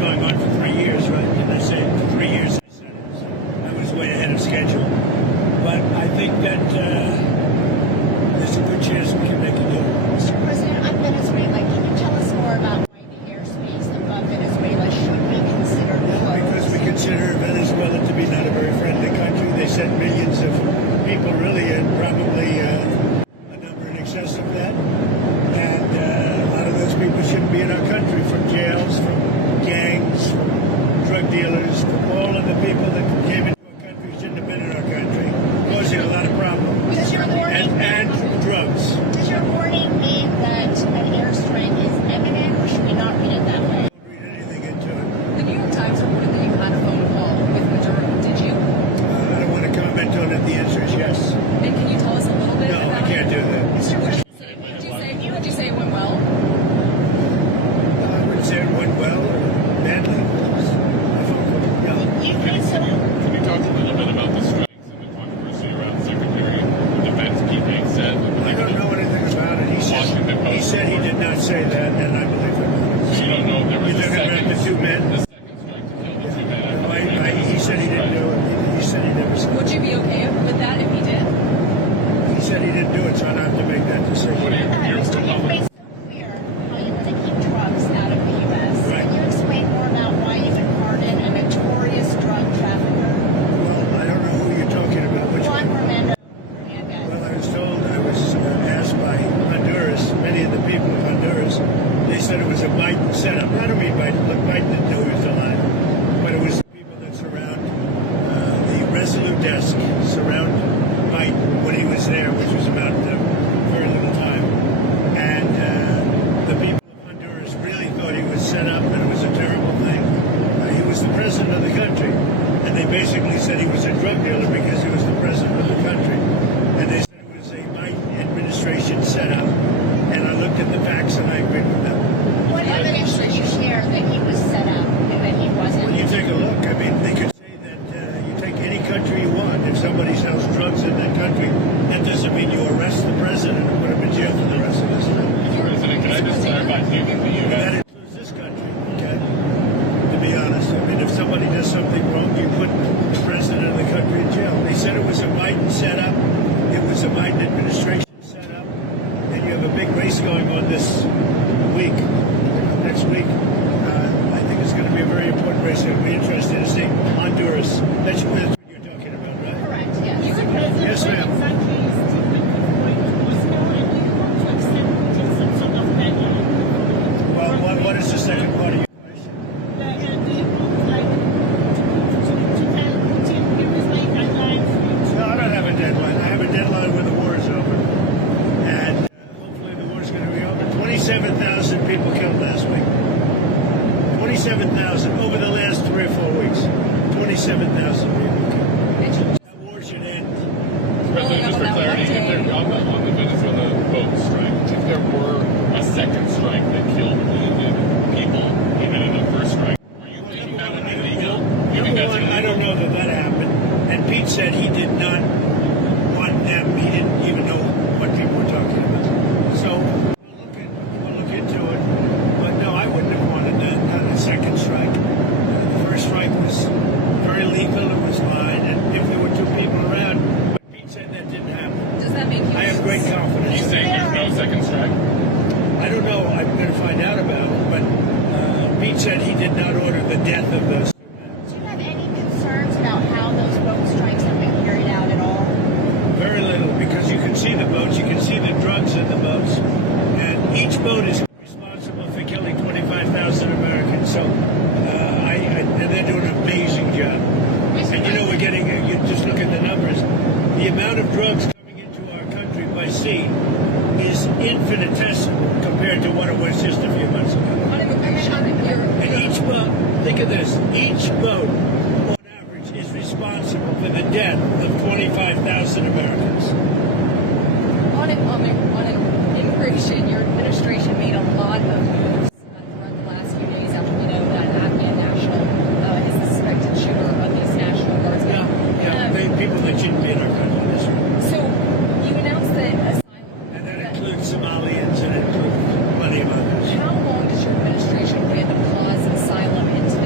going on for 3 years, right? And I said 3 years. I said it. So I was way ahead of schedule. But I think that there's a good chance we can make a deal. Mr. President, on Venezuela, can you tell us more about why the airspace above Venezuela should be considered closed? Because we consider Venezuela to be not a very friendly country. They sent millions of people, really, and probably a number in excess of that. And a lot of those people shouldn't be in our country, from jails, from gangs, from drug dealers, from all of the people that came into our country shouldn't have been in our country, causing a lot of problems. Does your warning and drugs. Does your warning mean that an airstrike is imminent, or should we not read it that way? Don't read anything into it. The New York Times reported that you had a phone call with Maduro. Did you? I don't want to comment on it. The answer is yes. And can you tell us a little bit No, about I can't do that. Mr. President, Would you say it went well? I wouldn't say it went well or badly. No. you think so? Can you talk a little bit about the strikes and the controversy around Secretary of Defense Pete said? I don't know anything about it. He said he did not say that, and I believe it. So you don't know if there was You're talking about the two men? the second strike to kill the two men. He said he didn't do it. He said he never said it. Would you be okay with that if he did? He said he didn't do it, so I don't have to make that decision. What do you Mr. You've made so clear how you want to keep drugs out of the U.S. Right. Can you explain more about why you would pardon a notorious drug trafficker? Well, I don't know who you're talking about. Which Juan one? Hernandez. Well, I was told, I was asked by Honduras, many of the people of Honduras, they said it was a Biden setup. I don't mean Biden. Look, Biden didn't know he was alive. But it was the people that surround the Resolute desk, surround Biden when he was there, which was about very little time. And the people of Honduras really thought he was set up and it was a terrible thing. He was the president of the country. And they basically said he was a drug dealer because he was the president of the country. And they said it was a Biden administration setup. And I looked at the facts and I agreed with them. What evidence did you share that he was set up and that he wasn't? When you take a look, I mean, they could say that you take any country you want. If somebody sells drugs in that country, that doesn't mean you arrest the president and put him in jail for the rest of his life. Mr. President, can I just clarify, do you think the And that U.S. includes this country, okay? To be honest, I mean, if somebody does something wrong, you put the president of the country in jail. They said it was a Biden setup. It was a Biden administration setup. And you have a big race going on this week, next week. I think it's going to be a very important race. It'll be interesting to see Honduras. That's what you're talking about, right? Correct, yes. Yes, ma'am. Well, what is the second part of your question? No, I don't have a deadline. I have a deadline when the war is over. And hopefully the war is going to be over. 27,000 people killed last week. 27,000 over the last 3 or 4 weeks. 27,000 people killed. That war should end. President, just for clarity, if there, on the Venezuela boat strike, if there were a second strike that killed wounded people, even in the first strike, are you thinking that would be legal? You think that's illegal? I don't know that happened. And Pete said he did not want them. He didn't even know what people were talking about. So we'll look into it. But no, I wouldn't have wanted that. Not a second strike. The first strike was very lethal. It was fine. And if there were 2 people around, but Pete said that didn't happen. Does that make you? I have great confidence. He's saying there's no second strike? I don't know. I'm going to find out about it. But Pete said he did not order the death of those. Do you have any concerns about how those boat strikes have been carried out at all? Very little, because you can see the boats, you can see the drugs in the boats, and each boat is responsible for killing 25,000 Americans. So, and they're doing an amazing job. And you know, we're getting, you just look at the numbers, the amount of drugs coming into our country by sea is infinitesimal compared to what it was just a few months ago. And each boat, think of this, each boat, on average, is responsible for the death of 25,000 Americans. On immigration, your administration made a lot of moves throughout the last few days after we know that Afghan national is the suspected shooter of these National Guardsmen. People that shouldn't be in our country. That's right. So you announced that asylum. And that includes Somalians and it includes plenty of others. How long does your administration plan to pause asylum until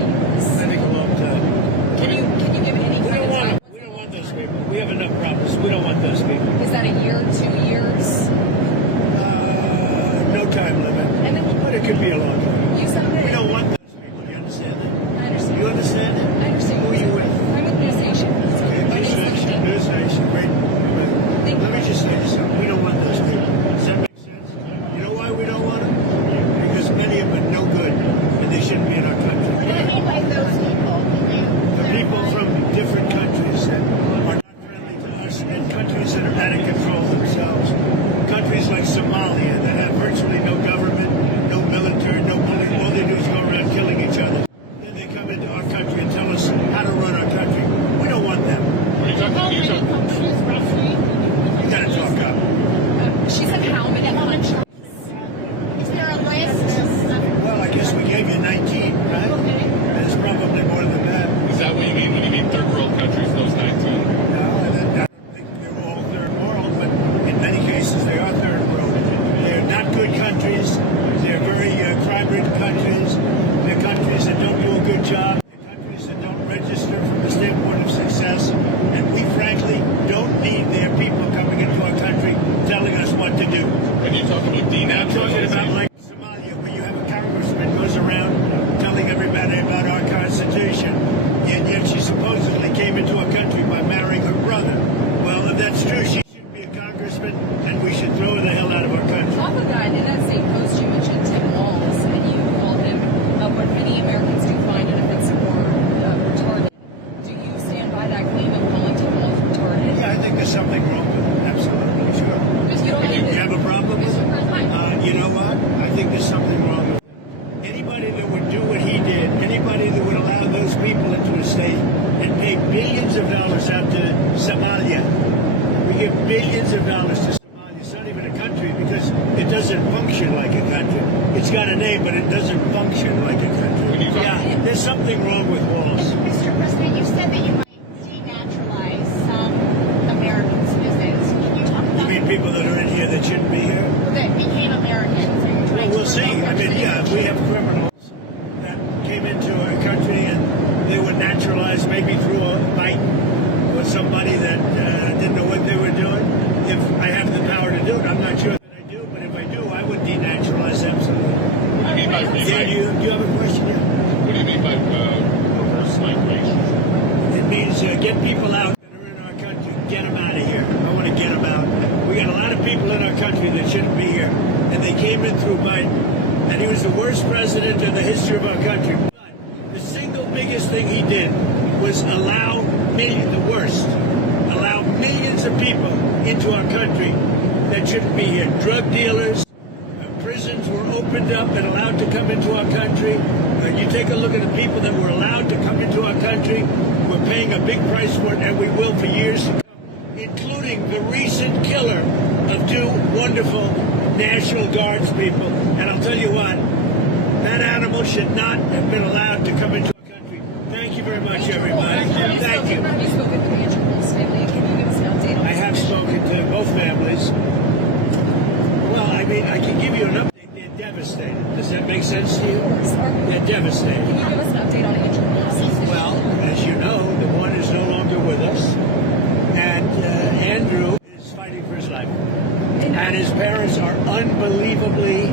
something wrong with walls. Mr. President, you said that you might denaturalize some American citizens. Can you talk You about mean people that are in here that shouldn't be here? that became Americans? Are you trying Well, we'll to see. revoke I their mean, yeah, if we have citizenship? criminals that came into our country and they were naturalized maybe through a fight with somebody that didn't know what they were doing, if I have the power to do it, I'm not sure that I do, but if I do, I would denaturalize absolutely. What do you mean by Yeah, do you have a question? Yeah. What do you mean by reverse migration? It means get people out that are in our country, get them out of here. I want to get them out. We got a lot of people in our country that shouldn't be here, and they came in through Biden, and he was the worst president in the history of our country. But the single biggest thing he did was allow millions of people into our country that shouldn't be here. Drug dealers, prisons were opened up and allowed to come into our country. You take a look at the people that were allowed to come into our country. We're paying a big price for it, and we will for years to come, including the recent killer of two wonderful National Guards people. And I'll tell you what, that animal should not have been allowed to come into our country. Thank you very much, everybody. Thank you. Have you spoken with the Andrew Wolf's family? Can you give us an update on I have spoken to both families. Well, I mean, I can give you an update. They're devastated. Does that make sense to you? They're devastated. Can you give us an update on Andrew Wolf's situation? Well, as you know, the one is no longer with us, and Andrew is fighting for his life. And his parents are unbelievably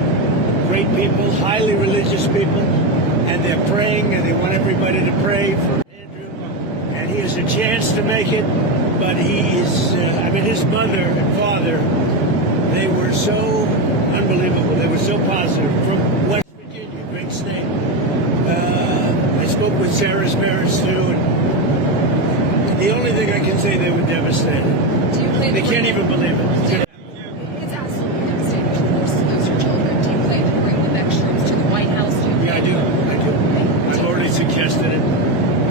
great people, highly religious people, and they're praying, and they want everybody to pray for Andrew. And he has a chance to make it, but he is, his mother and father, they were so unbelievable. They were so positive. From West Virginia, great state. I spoke with Sarah's parents, too, and the only thing I can say, they were devastated. Do you plan They to can't bring- even believe it. It's absolutely devastating to lose your children. Do you plan to bring the extras to the White House? Yeah, I do. I've already suggested it.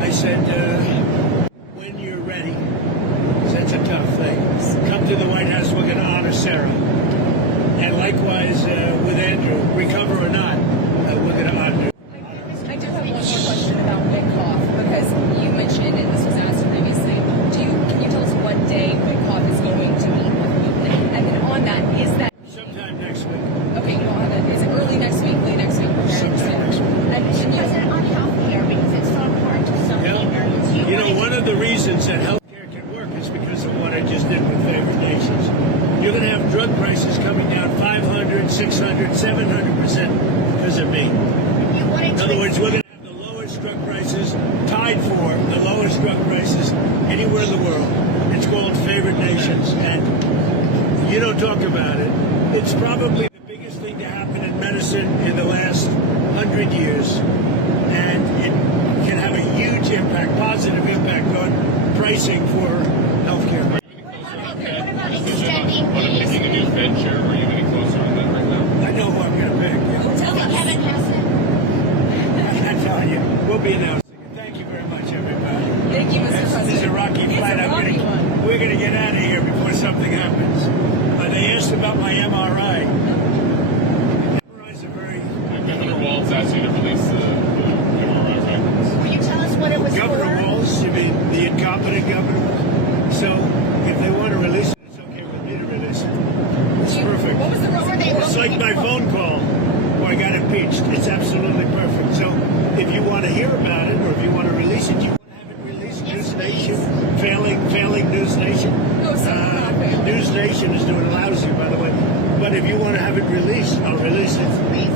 I said, when you're ready, 'cause that's a tough thing, come to the White House, we're going to honor Sarah. And likewise with Andrew, recover or not, we're going to honor you. I do have one more question about Wickoff, because you mentioned, and this was asked previously, can you tell us what day Wickoff is going to meet with you? And then on that, is that Sometime next week. okay? You don't have it. Is it early next week, late next week? Sometime next week. And Mr. can you? President, on health care, because it's so important to so many Americans. You know, one of the reasons that healthcare can work is because of what I just did with favored nations. You're going to have drug prices coming down 500, 600, 700% because of me. In other words, we're going to have the lowest drug prices, tied for the lowest drug prices anywhere in the world. It's called favored nations, and you don't talk about it. It's probably the biggest thing to happen in medicine in the last 100 years, and it can have a huge impact, positive impact on pricing for healthcare. What about extending On picking a new Fed chair, are you any closer to that right now? I know who I'm going to pick. Tell me Kevin Hassan. I'm telling you, we'll be announcing it. Thank you very much, everybody. Thank you, Mr. President. This is a rocky It's flight. a rocky one. We're going to get out of here before something happens. They asked about my MRI. MRIs are very... Governor Walz asked you to release the MRI records. Will you tell us what it was Governor for? Walz, you mean the incompetent governor? So if they want to release it, it's okay with me to release it. It's perfect. What was the It's like my phone call where I got impeached. It's absolutely perfect. So if you want to hear about it or if you want to release it, you want to have it released. News Nation, failing News Nation. No, sir, not failing. News Nation is doing lousy, by the way. But if you want to have it released, I'll release it. Please.